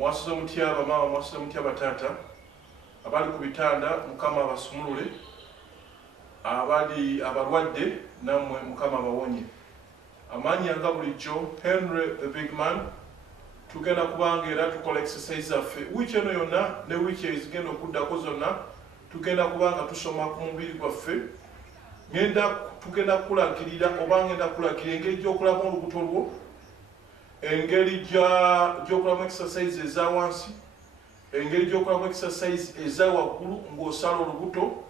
mwasize mutya bamama, mwasize mutya batata, abali ku bitanda Mukama abasumulule, abali abalwadde nammwe Mukama abawonye. Amaanyi nga bulijjo Henry the big man. Tugenda kubanga era tukola exercise zaffe wiiki eno yonna ne wiiki ezigenda okuddako zonna tugenda kubanga tusoma ku mubiri gwaffe. Tugenda kulagirira oba ngenda kulagirira engeri gy'okulamu olubuto lwo, engeri gy'okulamu exercise eza wansi, engeri gy'okulamu exercise eza waggulu ng'osala olubuto,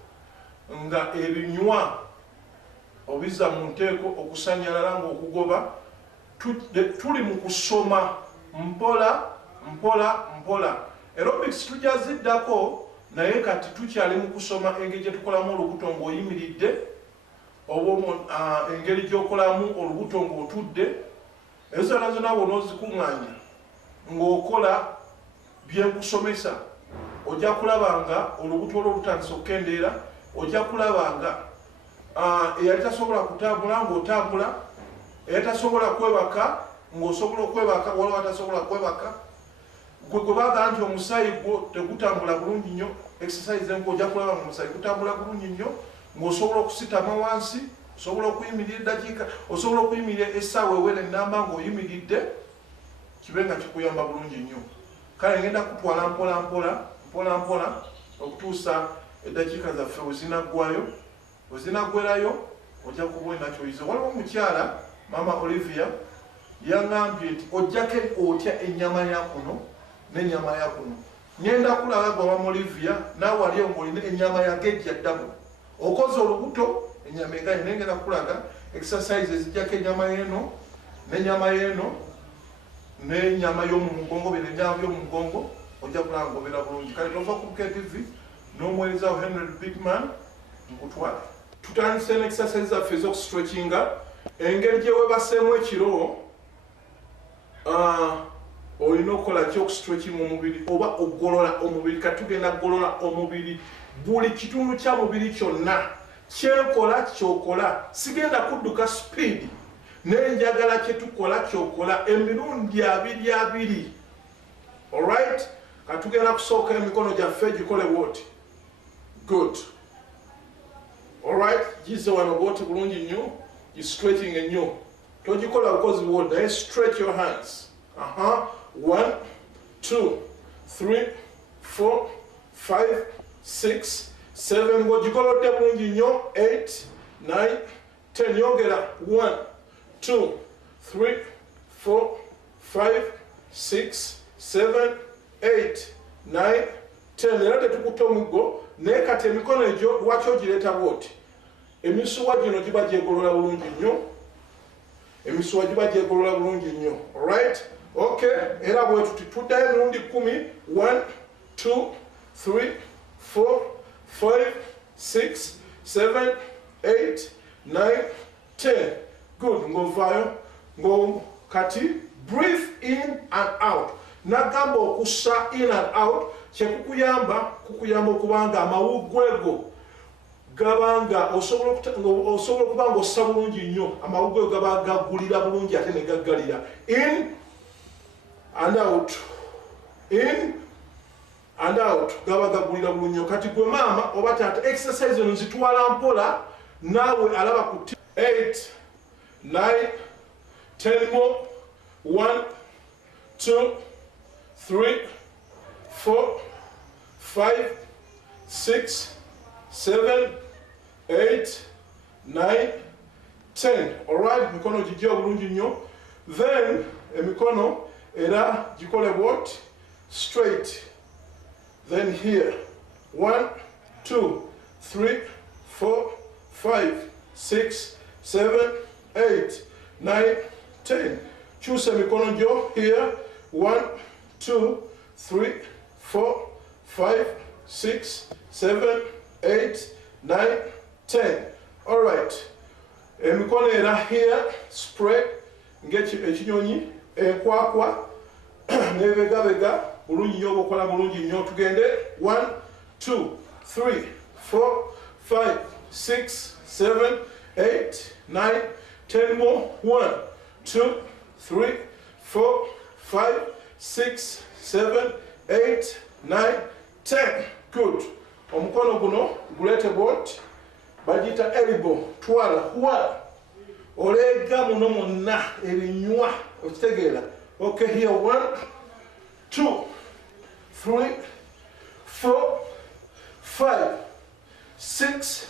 nga ebinywa obiza mu nteeko okusanyalala ng'okugoba. Tuli mu kusoma mpola mpola mpola. Aerobics tujaziddako naye kati tukyali mu kusoma engeri gye tukolamu olubuto ng'oyimiridde, oba engeri gy'okolamu olubuto ng'otudde. Ezo zonna wona ozikuŋŋaanya ng'okola bye nkusomesa, ojja kulaba nga olubuto olwo lutandise okukendeera, ojja kulaba nga eyali tasobola kutambula ng'otambula, eyali tasobola kwebaka ng'osobola okwebaka, waliwo atasobola kwebaka. Gwe baga nti omusaayi gwo tegutambula bulungi nnyo, exercise enko ojja kulaba nga omusaayi gutambula bulungi nnyo, ng'osobola okusitama wansi, osobola okuyimirira eddakiika, osobola okuyimirira essaawa ewera ennamba ng'oyimiridde, kibe nga kikuyamba bulungi nnyo. Kale ngenda kutwala mpola mpola mpola okutuusa eddakiika zaffe wezinaggwayo. Wezinaggwerayo ojja kuba olina ky'oyize. Waliwo omukyala Mama Olivia yaŋŋambye nti ojjako otya ennyama ya kuno n'ennyama ya kuno. Ngenda kulaba gwe Mama Olivia naawe wali ng'olina ennyama ya gejja ddabu. Okoze olubuto ennyama engayo naye ngenda kulaga exercise ezijjako ennyama y'eno n'ennyama y'eno n'ennyama y'omu mugongo, bino ennyama by'omu mugongo ojja kulaba ng'obeera bulungi. Kale tova ku Bukedde TV n'omuweereza wa Henry the big man nkutwala. Tutandise n'exercise zaffe ez'okustretchinga. Engeri gye weebaseemu ekiro olina okukola ki okustretching omubiri oba okugolola omubiri. Kati tugenda kugolola omubiri, buli kitundu kya mubiri kyonna kyenkola kyokola. Sigenda kudduka speed naye njagala kyetukola kyokola emirundi 2. Alright, kati tugenda kusooka emikono gyaffe gikole bwoti. Good. Alright, gize wano bwoti bulungi nnyo, stretching ennyo. Togikola bukozi bwoti naye stretch your hands. 1, 2, 3, 4, 5, 6, 7. Ng'ogikolodde bulungi nnyo. 8, 9, 10. Yongera. 1, 2, 3, 4, 5, 6, 7, 8, 9, 10. Era tetukutte omuggo naye kati emikono egyo lwaki ogireeta bwoti? Emisuwa gino giba gyegolola bulungi nnyo. Emisuwa giba gyegolola bulungi nnyo. Alright? Okay, era bwe tuddayo emirundi 10. 1, 2, 3, 4, 5, 6, 7, 8, 9, 10. Good. Ng'ovaayo. Kati breathe in and out. Nagamba okussa in and out kyekukuyamba okubanga amawuggwego gabanga osobola okuba ng'ossa bulungi nnyo. Amawuggwego gaba gaggulira bulungi ate ne gaggalira. In and out. In and out. Gaba gaggulira bulungi nnyo. Kati gwe maama oba taata exercise eno nzitwala mpola naawe alaba ku 8, 9, 10 more. 1, 2, 3, 4, 5, 6, 7, 8, 9, 10. Alright, mikono gijja bulungi nnyo. Then emikono era gikole what? Straight. Then here. 1, 2, 3, 4, 5, 6, 7, 8, 9, 10. Choose emikono gyo here. 1, 2, 3, 4, 5, 6, 7, 8, 9, 10. Alright. Emikono era here, spread, ng'ekinyonyi, enkwakwa, n'ebegabega, bulungi nnyo obukola bulungi nnyo. Tugende. 1, 2, 3, 4, 5, 6, 7, 8, 9, 10 more. 1, 2, 3, 4, 5, 6, 7, 8, 9, 10. Good. Omukono guno gulete bwoti bagita elbow. Twala wala olega muno monna ebinywa okitegeera. Okay, here 1, 2, 3, 4, 5, 6,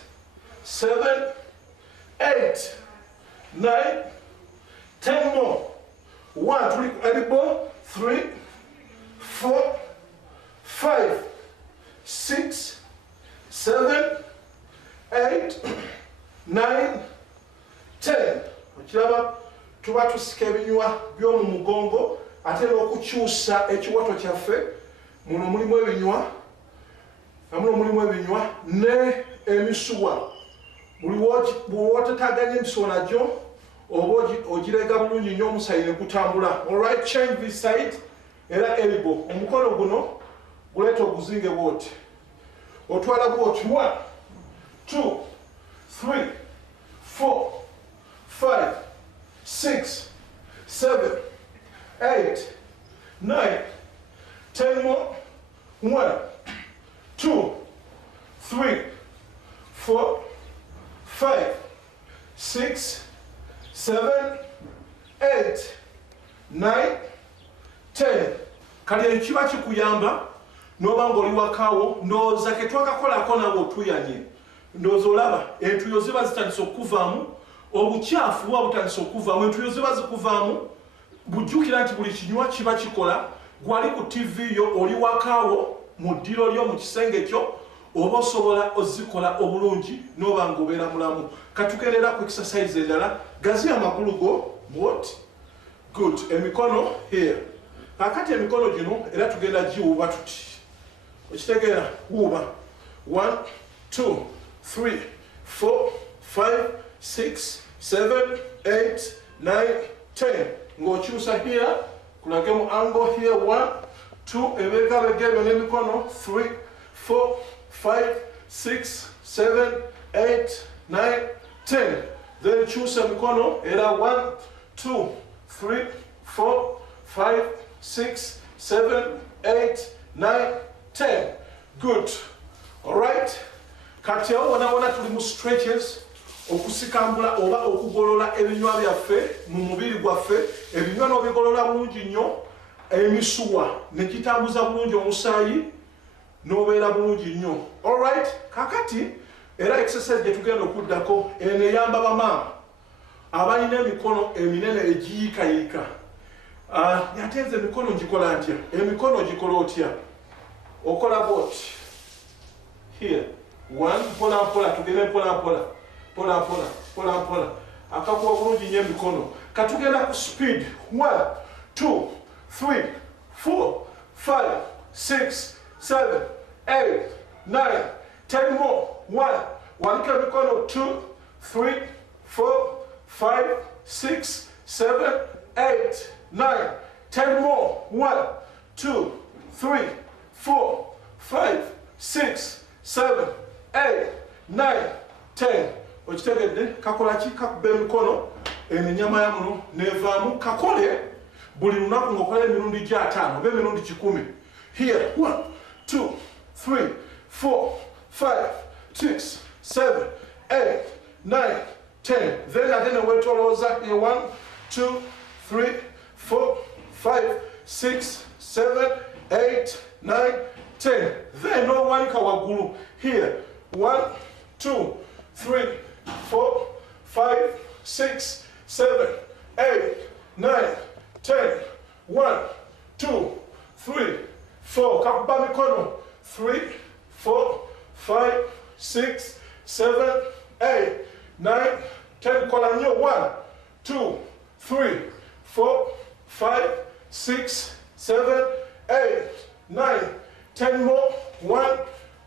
7, 8, 9, 10 more. 1, 3, elbow, 3, 4, 5, 6, 7, 8, 9, 10. Okiraba tuba tusika ebinywa by'omu mugongo ate n'okukyusa ekiwato kyaffe. Muno mulimu ebinywa ne emisuwa. Bw'otataganya emisuwa nagyo oba ogirega bulungi nnyo omusaayi ne gutambula. Alright, change this side. Era elbow. Omukono guno guleeta oguzinge bwoti. Otwala bwoti. 1, 2, 3, 4, 5, 6, 7, 8, 9, 10 more. 1, 2, 3, 4, 5, 6, 7, 8, 9, 10. Kali ekiba kikuyamba n'oba ng'oli wakaawo ndowooza ke twakakolako nawe otuyanye. Ndowooza olaba entuyo ziba zitandise okuvaamu, obukyafu buba butandise okuvaamu, entuyo ziba zikuvaamu. Bujjukira nti buli kinywa kiba kikola. Gwali ku TV yo oli wakaawo mu ddiro lyo mu kisenge kyo oba osobola ozikola obulungi n'oba ng'obeera mulamu. Katugerera ku exercise endala. Gaziya amagulu go bwoti. Good. Emikono here. Kakati emikono gino era tugenda giwuuba tuti. Okitegeera wuuba. 1, 2, 3, 4, 5, 6, 7, 8, 9, 10. Ng'okyusa here. Kulage mu angle here. 1, 2, ebegabegebe n'emikono. 3, 4, 5, 6, 7, 8, 9, 10. Then kyusa emikono era 1, 2, 3, 4, 5, 6, 7, 8, 9, 10. Good. Alright. Kati awo wona tuli mu stretches okusikambula oba okugolola ebinywa byaffe mu mubiri gwaffe. Ebinywa n'obigolola bulungi nnyo, emisuwa ne kitambuza bulungi omusaayi n'obeera bulungi nnyo. Alright. Kakati era exercise gye tugenda okuddako eno eyamba bamaama abalina emikono eminene egiyiikayiika. Ate nze emikono ngikola ntya? Emikono gikola otya? Okola bwoti. Here. 1, mpola mpola, tugende mpola mpola. Mpola mpola, mpola mpola. Akakuwa bulungi nnyo emikono. Katugenda ku speed. 1, 2, 3, 4, 5, 6, 7, 8, 9, 10 more. 1. Wanika emikono. 2, 3, 4, 5, 6, 7, 8, 9, 10 more. 1, 2, 3, 4, 5, 6, 7, 8, 9, 10. Okitegedde? Kakola ki? Kakuba emikono enyama ya muno nevaamu. Kakole buli lunaku ng'okola emirundi gya 5 oba emirundi 10. Here. 1, 2, 3, 4, 5, 6, 7, 8, 9, 10. Then ate ne weetolooza. 1, 2, 3, 4, 5, 6, 7, 8, 9, 10. Then n'owanika waggulu. Here. 1, 2, 3, 4, 5, 6, 7, 8, 9, 10. 1, 2, 3, 4. Kakuba mikono. 3, 4, 5, 6, 7, 8, 9, 10. Kola nnyo. 1, 2, 3, 4, 5, 6, 7, 8, 9, 10 more. 1,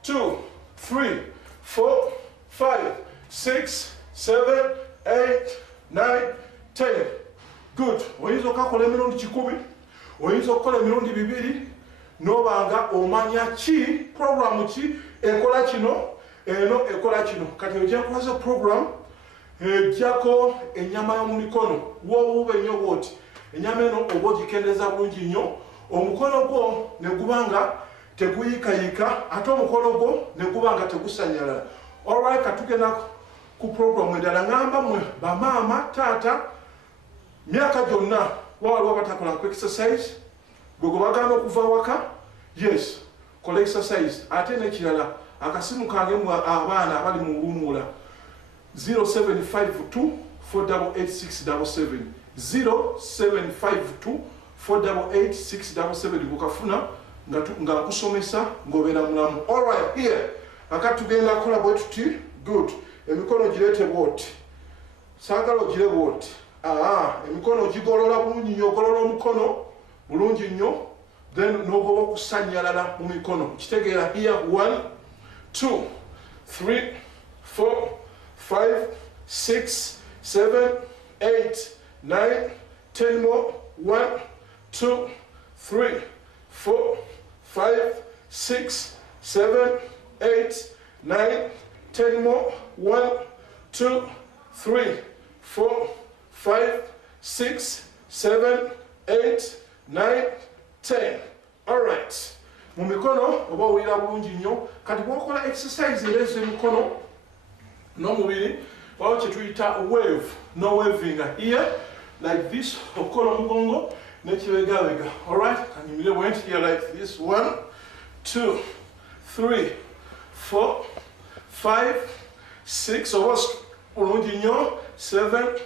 2, 3, 4, 5, 6, 7, 8, 9, 10. Good. Oyinza okakola emirundi 10, oyinza okukola emirundi 2, n'obanga omanya ki program ki ekola kino, eno ekola kino. Kati ojja kukola program ejjako ennyama y'omu mikono. Woowuuba ennyo bw'oti. Ennyama eno oba ogikendeza bulungi nnyo, omukono gwo ne gubanga teguyikayika ate omukono gwo ne gubanga tegusanyalala. Alright, katugenda ku program endala ngamba mwe bamaama taata myaka gyonna waliwo batakola ku exercise gwe bagamba okuva waka. Yes, kola exercise. Ate n'ekirala akasimu kange mu abaana abali mu luwummula 0752 488 677 0752 gukafuna nga nkusomesa ng'obeera mulamu. Alright, here akati tugenda kukola bwe tuti. Good. Emikono gireete bwoti, saagala ogire bwoti. Emikono gigolola bulungi nnyo, ogolola omukono bulungi nnyo, then n'ogoba okusanyalala mu mikono. Kitegeera here 1 2 3 4 5 6 7 8 9 10 more. 1 2 3 4 5 6 7 8 9 10 more. 1 2 3 4 5 6 7 8 9 10. Alright, mu mikono oba owulira bulungi nnyo. Kati bw'okola exercise ereeza emikono n'omubiri waliwo kye tuyita wave n'wavinga here like this. Okukola omugongo n'ekibegabega. Alright, kanyumire bwenti here like this. 1 2 3 4 5 6 oba bulungi nnyo. 7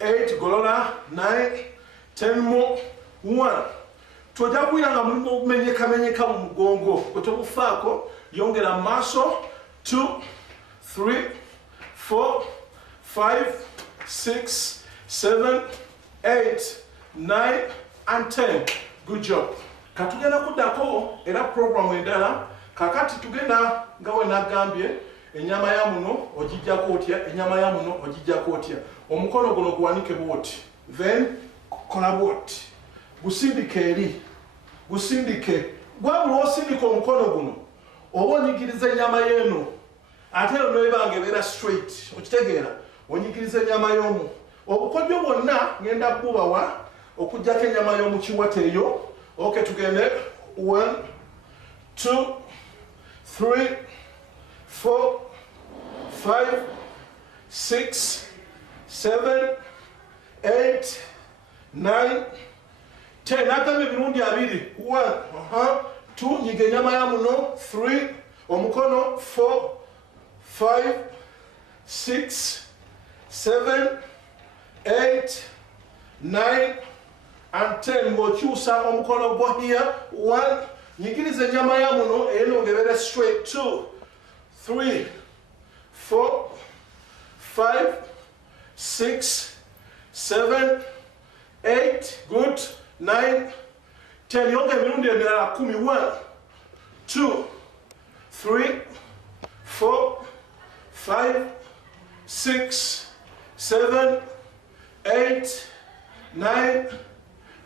8 golola. 9 10 more. 1 tojja kuwira nga mulimu okumenyekamenyeka mu mugongo gwe tobufaako. Yongera mu maaso. 2 3 4 5 6 7 8 9 and 10. Good job. Katugenda kuddako era program endala. Kakati tugenda nga we nagambye enyama ya muno ogijjako otya, enyama ya muno ogijjako otya. Omukono guno guwanike bwoti, then kola bwoti, gusindike eri, gusindike. Gwabula osindika omukono guno oba onyigiriza enyama y'eno ate eno nebanga ebeera straight. Okitegeera, onyigiriza enyama y'omu. Obukodyo bwonna ngenda kubawa okujjako enyama y'omu kiwata eyo. Okay, tugende 1 2 3 4 5 6 7 8 9 10. Agamba emirundi abiri. 1 2 nyiga enyama ya muno. 3 omukono. 4 5 6 7 8 9 and 10. Ng'okyusa omukono gwo here. 1 nyigiriza enyama ya muno eno ngebeera straight. 2 3 4 5 6 7 8 good 9 10. Yonga emirundi emirala 10. 1 2 3 4 5 6 7 8 9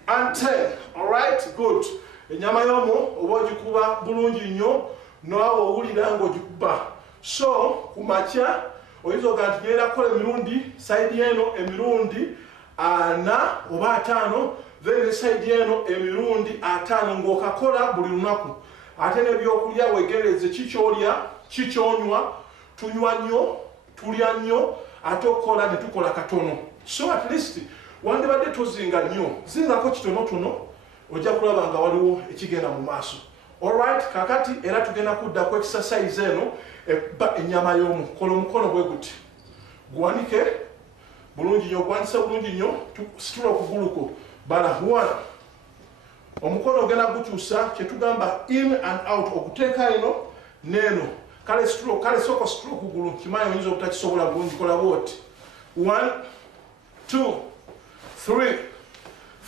and 10. Alright, good. Enyama y'omu oba ogikuba bulungi nnyo nawe owulira ng'ogikuba. So ku makya oyinza oga nti ngenda kukola emirundi side eno emirundi 4 oba 5, then side eno emirundi 5 ng'okakola buli lunaku. Ate n'ebyokulya weegendereze kikyolya, kikyonywa, tunywa nnyo, tulya nnyo, ate okukola ne tukola katono. So at least wandibadde tozinga nnyo, zingako kitonotono ojja kulaba nga waliwo ekigenda mu maaso. Alright, kakati era tugenda kudda ku exercise eno ekuba ennyama y'omu. Kola omukono bwe guti, guwanike bulungi nnyo, gwanisa bulungi nnyo, situla okuguluko bala. 1 omukono ogenda gukyusa kye tugamba in and out, okuteeka eno n'eno. Kale sooka situla okugulu, kimanyi oyinza obutakisobola bulungi, kola bwoti. 1 2 3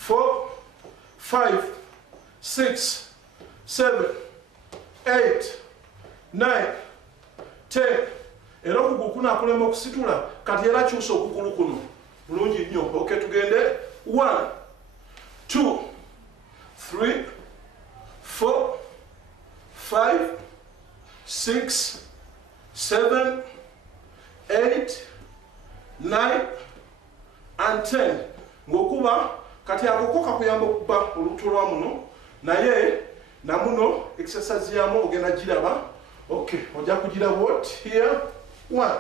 4 5 6 7 8 9 10. Era okugulu kunaakulema okusitula, kati era kyusa okugulu kuno bulungi nnyo. Okay, tugende. 1 2 3 4 5 6 7 8 9 and 10. Ng'okuba kati ako kakuyamba okuba olubuto lwa muno, naye namuno exercise yamu ogenda giraba. Okay, ojja kugiraba what here 1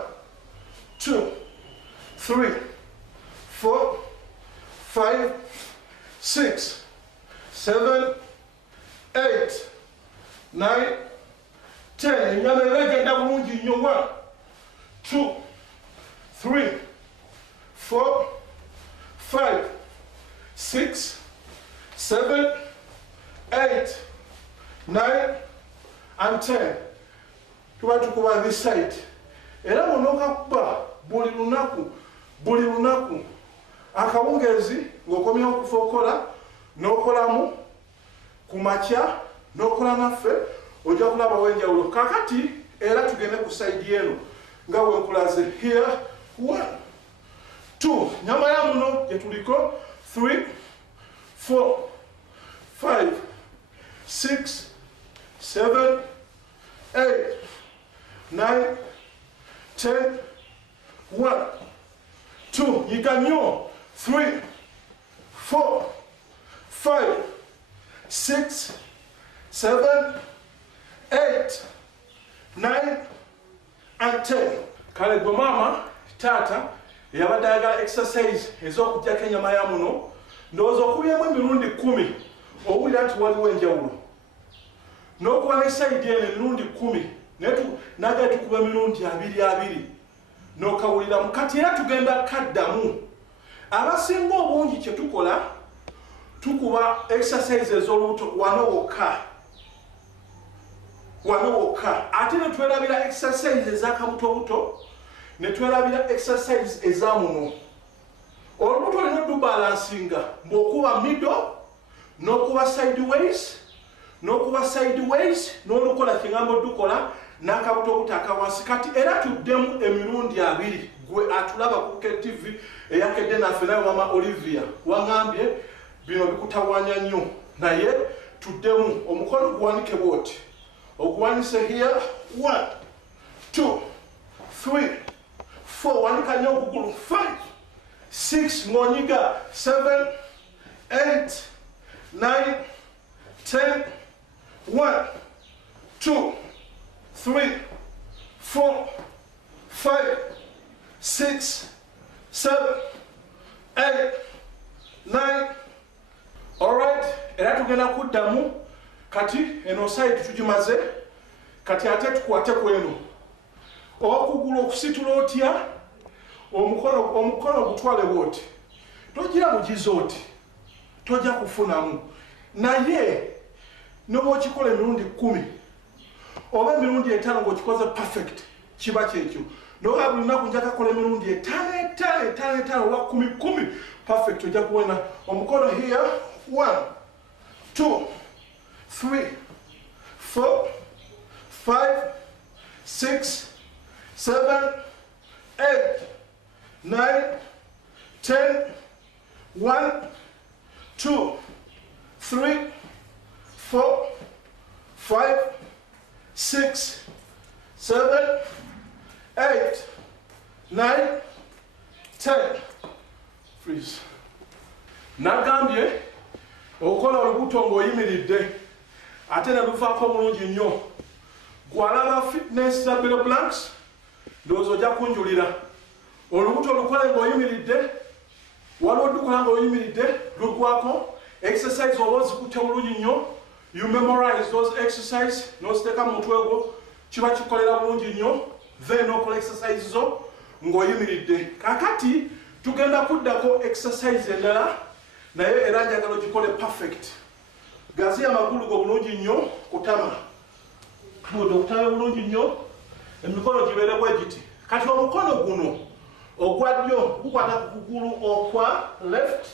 2 3 4 5 6 7 8 9 10 enyama egenda bulungi nnyo 1 2 3 4 5 6 7 8 9 and 10 tuba tukuba this side era bw'onookakuba buli lunaku akawungeezi ng'okomyawo okufa okola n'okolamu ku makya n'okola naffe ojja kulabawo enjawulo. Kakati era tugende ku side eno nga wenkulaze here 1 2 nyama ya muno gye tuliko 3 4 5 6 7 8 9 10 1 2 yiga nnyo 3 4 5 6 7 8 9 and 10. Kale gwe maama taata eyabadde ayagala exercise ez'okugyako ennyama ya muno ndowooza okubyemu emirundi 10 owulira nti waliwo enjawulo n'okuba ne sayidi eno emirundi 10 nagala tukuba emirundi 2 n'okawuliramu. Kati era tugenda kaddamu abasinga obungi kye tukola tukuba exercise ez'olubuto wano wokka ate ne twerabira exercise ez'akabutobuto ne twerabira exercise eza muno. Olubuto olina dubalansinga ng'okuba middle n'okuba sideways n'olukola kigambo dukola n'akabutobuto akawansi. Kati era tuddemu emirundi 2 gwe atulaba ku TV eyakedde naffe naye mama Olivia wangambye bino bikutawanya nnyo naye tuddemu omukono guwanike bwoti oguwanise here 1 2 3 4 wanika nnyo okugulu 5 6 ng'onyiga 7 8 9 10 1 2 3 4 5 6 7 8 9. Alright, era tugenda kuddamu kati eno side tugimaze kati ate tukwate ku eno okugulu okusitula otya omukono gutwale bwoti togira bugize oti tojja kufunamu naye noba okikola emirundi 10 oba emirundi 5 ng'okikoze perfect kiba kyekyo noba buli lunaku nja kakola emirundi 5 oba 10 perfect ojja kuwena omukono here 1 2 3 4 5 6 7 8 9 10 1 2 3 4 5 6 7 8 9 10. Freeze. Nagambye okola olubuto ng'oyimiridde ate ne luvaako omulungi nnyo. Gwalaba fitness za Bill Blanks ndowooza ojja kunjulira. Olubuto olukole ng'oyimiridde waliwo dukola ng'oyimiridde lugwako exercise oba ozikutte bulungi nnyo. You memorize those exercise n'oziteeka mu mutwe gwo kiba kikolera bulungi nnyo then okola exercise zo ng'oyimiridde. Kakati tugenda kuddako exercise endala naye era njagala ogikole perfect. Gazi amagulu go bulungi nnyo kutama tuda okutama bulungi nnyo emikono gibeere bwe giti. Kati omukono guno ogwa ddyo gukwata ku kugulu okwa left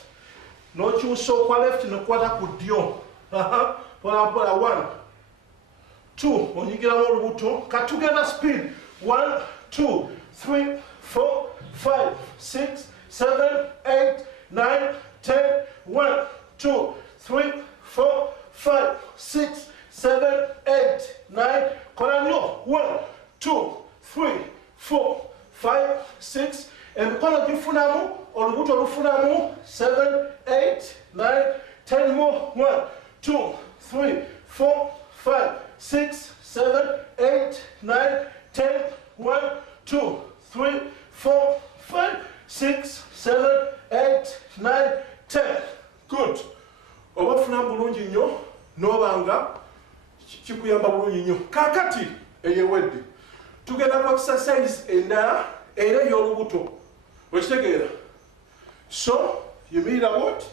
n'okyusa okwa left n'okukwata ku ddyo. Pola 1 2 onyigiramu olubuto kati tugenda speed 1 2 3 4 5 6 7 8 9 10 1 2 3 4 5 6 7 8 9 kola nnyo 1 2 3 4 5 6 emikono gifunamu olubuto lufunamu 7 8 9 10 more 1 2 3, 4, 5, 6, 7, 8, 9, 10. 1, 2, 3, 4, 5, 6, 7, 8, 9, 10. Good. Obafuna bulungi nnyo n'obanga kikuyamba bulungi nnyo. Kaakati eyewedde tugenda ku exercise endala era ey'olubuto. Okitegeera? So yimirira bwoti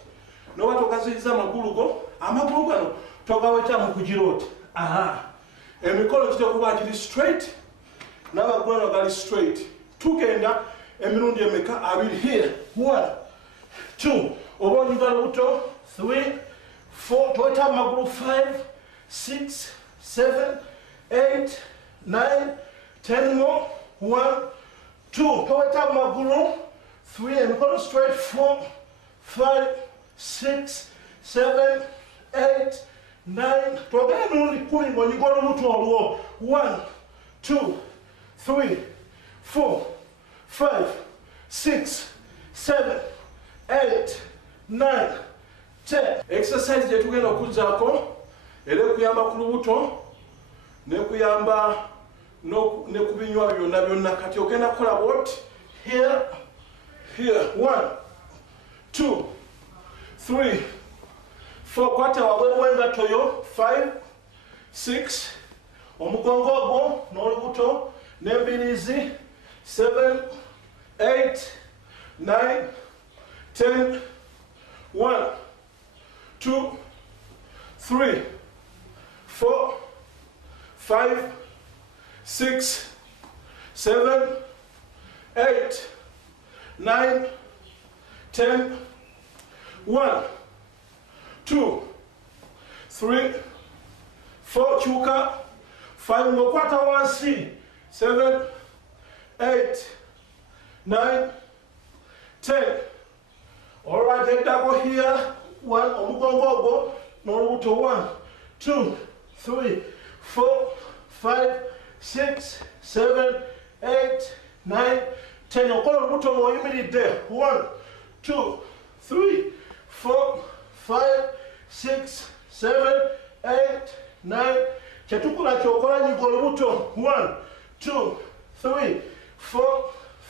n'oba togaziriza amagulu go, amagulu gano togaweta mu kugiroota. Emikono gitekuba giri straight n'amagulu gali straight. Tugenda emirundi emeka? Abiri. Here. 1, 2. Oba onyuga lubuto. 3, 4. Toweta amagulu. 5, 6, 7, 8, 9, 10 more. 1, 2. Toweta amagulu. 3. Emikono straight. 4, 5, 6, 7, 8, 9. Twogera emirundi 10 ng'onyuga olubuto olwo. 1, 2, 3, 4, 5, 6, 7, 8, 9, 10. Exercise gye tugenda okuzzaako era ekuyamba ku lubuto n'ekuyamba ne ku binywa byonna byonna. Kati ogenda kukola bwoti. Here. 1, 2, 3, 4. Kwata wabweru w'engatto yo. 5, 6. Omugongo ogwo n'olubuto n'embiriizi. 7, 8, 9, 10. 1, 2, 3, 4, 5, 6, 7, 8, 9, 10. 1, 2, 3, 4. Chuka. 5. Ngokwata wansi. 7, 8, 9, 10. All right, head double here. 1. Omugongo ogwo n'olubuto. 1, 2, 3, 4, 5, 6, 7, 8, 9, 10. Okola olubuto ng'oyimiridde. 1, 2, 3, 4, 5, 6, 7, 8, 9. Kyetukola kyokola nyiga olubuto. 1, 2, 3, 4,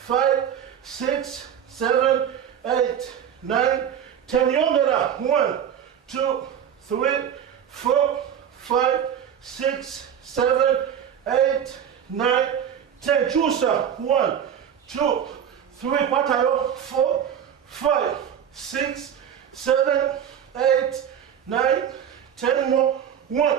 5, 6, 7, 8, 9, 10. Yongera. 1, 2, 3, 4, 5, 6, 7, 8, 9, 10. Chusa. 1, 2, 3. Kwatayo. 4, 5, 6, 7, 8, 9, 10 more. 1,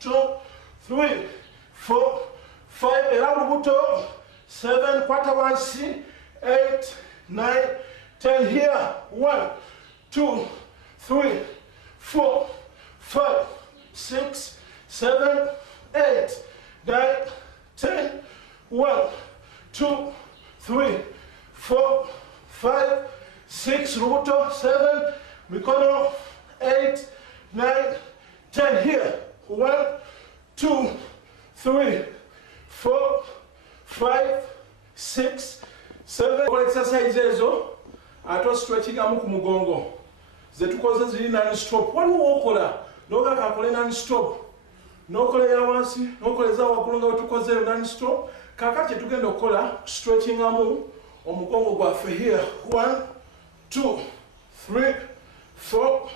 2, 3, 4, 5. Era olubuto. 7. Kwata wansi. 8, 9, 10. Here. 1, 2, 3, 4, 5, 6, 7, 8, 9, 10. 1, 2, 3, 4, 5, 6. Lubuto. 7. Mikono. 8, 9, 10. Here. 1, 2, 3, 4, 5, 6, 7. Exercise ezo ate stretchingamu ku mugongo zetukoze ziri non stop. Waliwo okola noga kakole non stop, nokolera wansi nokoleza waggulu nga wetukoze non stop. Kakati tugenda okukola stretchingamu omugongo gwaffe. Here. 1, 2, 3, 4,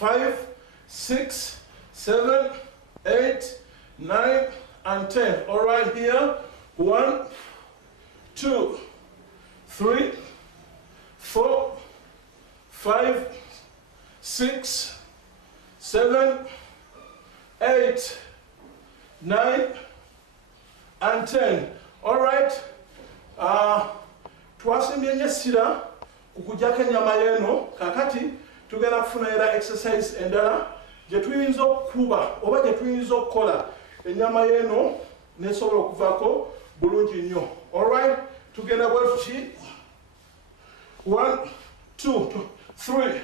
5, 6, 7, 8, 9, and 10. All right, here. 1, 2, 3, 4, 5, 6, 7, 8, 9, and 10. All right. Twasimbye nnyo essira ku kugyako ennyama y'eno. Kakati tugenda kufuna era exercise endala gye tuyinza okukuba oba gye tuyinza okukola ennyama y'eno nesobola okuvaako bulungi nnyo. All right. Tugenda bwe tuki. 1, 2, 3,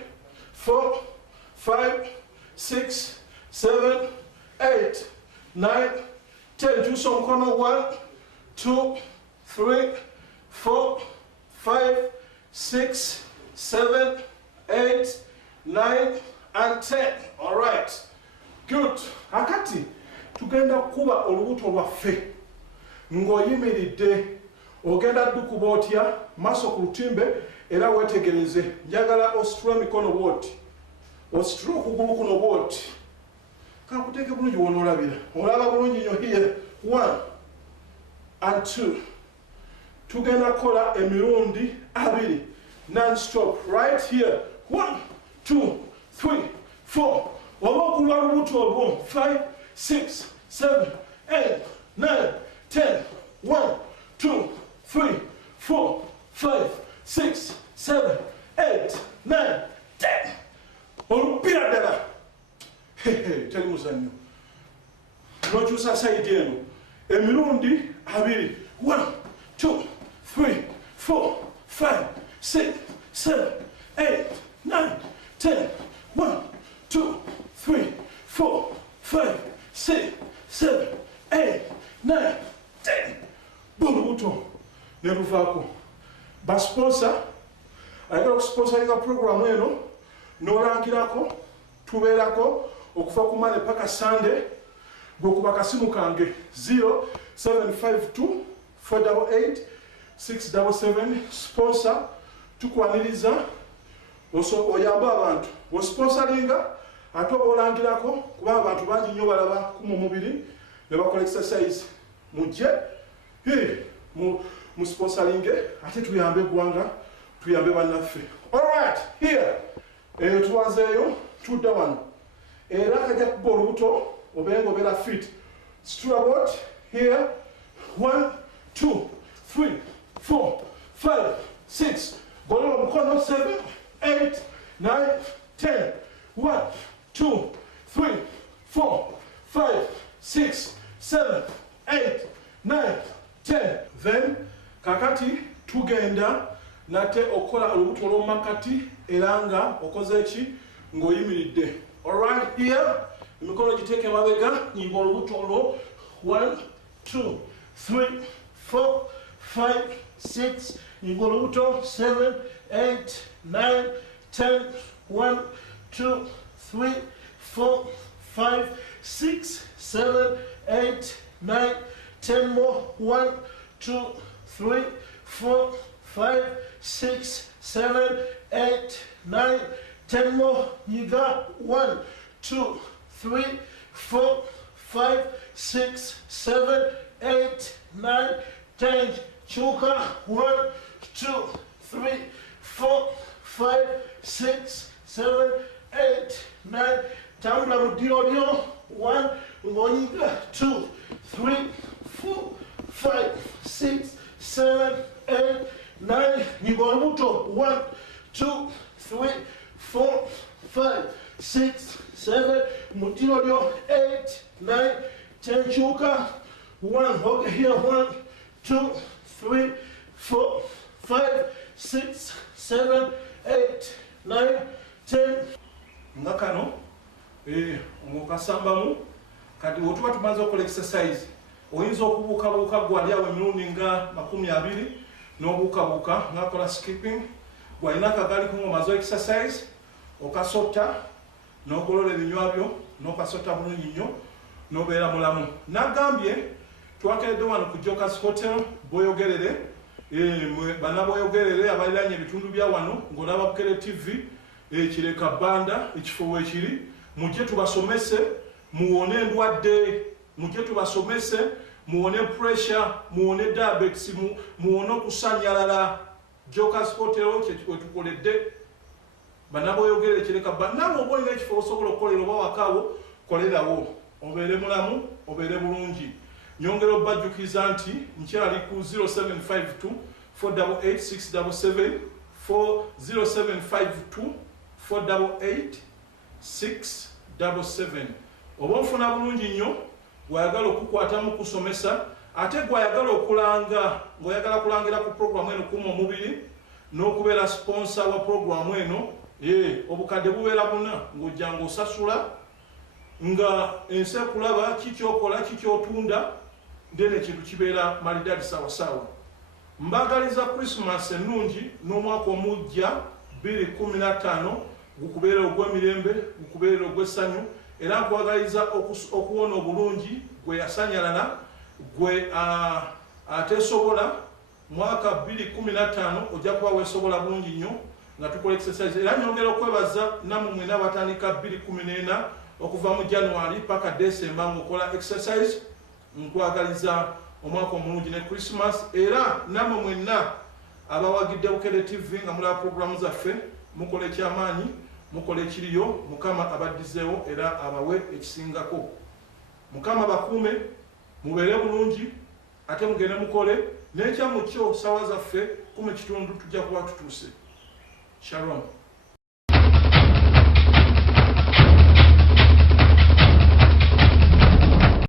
4, 5, 6, 7, 8, 9, 10. Tuusa omukono. 1, 2, 3, 4, 5, 6, 7, 8, 9, and 10. All right. Good. Akati tugenda kuba olubuto lwaffe ng'oyimiridde ogenda ddukuba otya maaso ku lutimbe era weetegereze. Njagala ositule emikono bw'oti, ositule okugulu kuno bw'oti. Kakuteeke bulungi w'onoolabira, olaba bulungi nnyo here. 1 and 2. Tugenda kukola emirundi 2 non-stop right here. 1 2 3 4. Oba okulwa lubuto olwo 5 6 7 8 9 10. 1 2 3 4 5 6 7 8 9 10. Olupiira ddala. Teri muzannyo. Nokyusa sayidi eno. Emirundi 2. 1 2 3 4 5 6 7 8 9 10. 1 2 3 4 5 6 7 8 9 10. Bulubuto ne luvaako. Basponsa ayagala okusponsalinga puroguramu eno n'olangirako tubeerako okuva ku Monday paka Sunday. Gwokuba kasimu kange 0752 488 677. Sponsor tukwaniriza oyamba abantu osponsalinga ate oba olangirako kuba abantu bangi nnyo balaba KUUMA omubiri ne bakola exercise. Mujje mu sponsalinge ate tuyambe eggwanga tuyambe bannaffe. Alright, here eyo tuwanzeeyo tudda wano era kajja kuba olubuto obenga obeera fit. Situla bot here. 1 2 3 4 5 6. Golola omukono 7 8 9 10. 1 2 3 4 5 6 7 8 9 10. Then kakati tugenda nate okola olubuto olw'omumakati era nga okoze ki ng'oyimiridde. Alright, here emikono giteeke mabega nyinga olubuto olwo. 1 2 3 4 5 6. Nyinga olubuto 7 8 9 10. 1 2 3 4 5 6 7 8 9 10 more. 1 2 3 4 5 6 7 8 9 10 more. You got 1 2 3 4 5 6 7 8 9 10. Chuka 1 2 3 4 5 6 7 8 9. Tambula budio 1 ng'onyiga 2 3 4 5 6 7 8 9. You go olubuto 1 2 3 4 5 6 7. Mutiro 8 9 10. Chuka 1. Okay, here 1 2 3 4 5 6 7 8 9 10. Ngakano mukasambamu kati otuba tumaze okola exercise oyinza okubuukabuuka gwali awo emirundi nga 20 n'obuukabuuka ngakola skipping. Gwalina akagali kungomazo exercise okasota n'ogolola ebinywa byo n'okasota bulungi nnyo n'obeera mulamu. Nagambye twakedde wano ku Jokers Hotel Bweyogerere. Bana Bweyogerere abaliranye ebitundu bya wano ng'olaba Bukedde TV Kireka Banda ekifo weekiri. Mujje tubasomese muwone endwadde, mujje tubasomese muwone pressure, muwone diabetes, muwone okusanyalala. Jokers Hotel kyetukoledde. Bana Bweyogerere Kireka Banda. Nawe oba olina ekifo osobola okukolera oba wakaawo kolerawo obeere mulamu obeere bulungi. Nyongera obajjukiza nti nkyali ku 0752 488 677 0752 488 677. Oba ofuna bulungi nnyo gwayagala okukwatamu kusomesa ate gwayagala okulanga ng'oyagala kulangira ku programu eno KUUMA omubiri n'okubeera sponsor wa programu eno. Obukadde bubeera buna ng'ojja ng'osasula nga ensi ekulaba kikyokola kikyotunda ndene ekintu kibeera malidaadi sawasawa. Mbagaliza Christmas ennungi n'omwaka omujja 2015 gukubeera ogw'emirembe gukubeera ogw'essanyu era nkwagaliza okuwona obulungi gwe yasanyalala gwe atesobola mwaka 2015 ojja kuba weesobola bulungi nnyo nga tukola exercise era nyongera okwebaza namwe mwena batandika 2014 okuva mu January paka December ng'okola exercise. Nkwagaliza omwaka omulungi ne Christmas era namwe mwenna abawagidde Bukedde TV nga mulaba programu zaffe mukola ekyamaanyi mukola ekiriyo Mukama abaddizeewo era abawe ekisingako. Mukama bakuume mubeere bulungi ate mugende mukole n'ekya mukyo sawa zaffe 10 tujja kuba tutuuse. Shalom.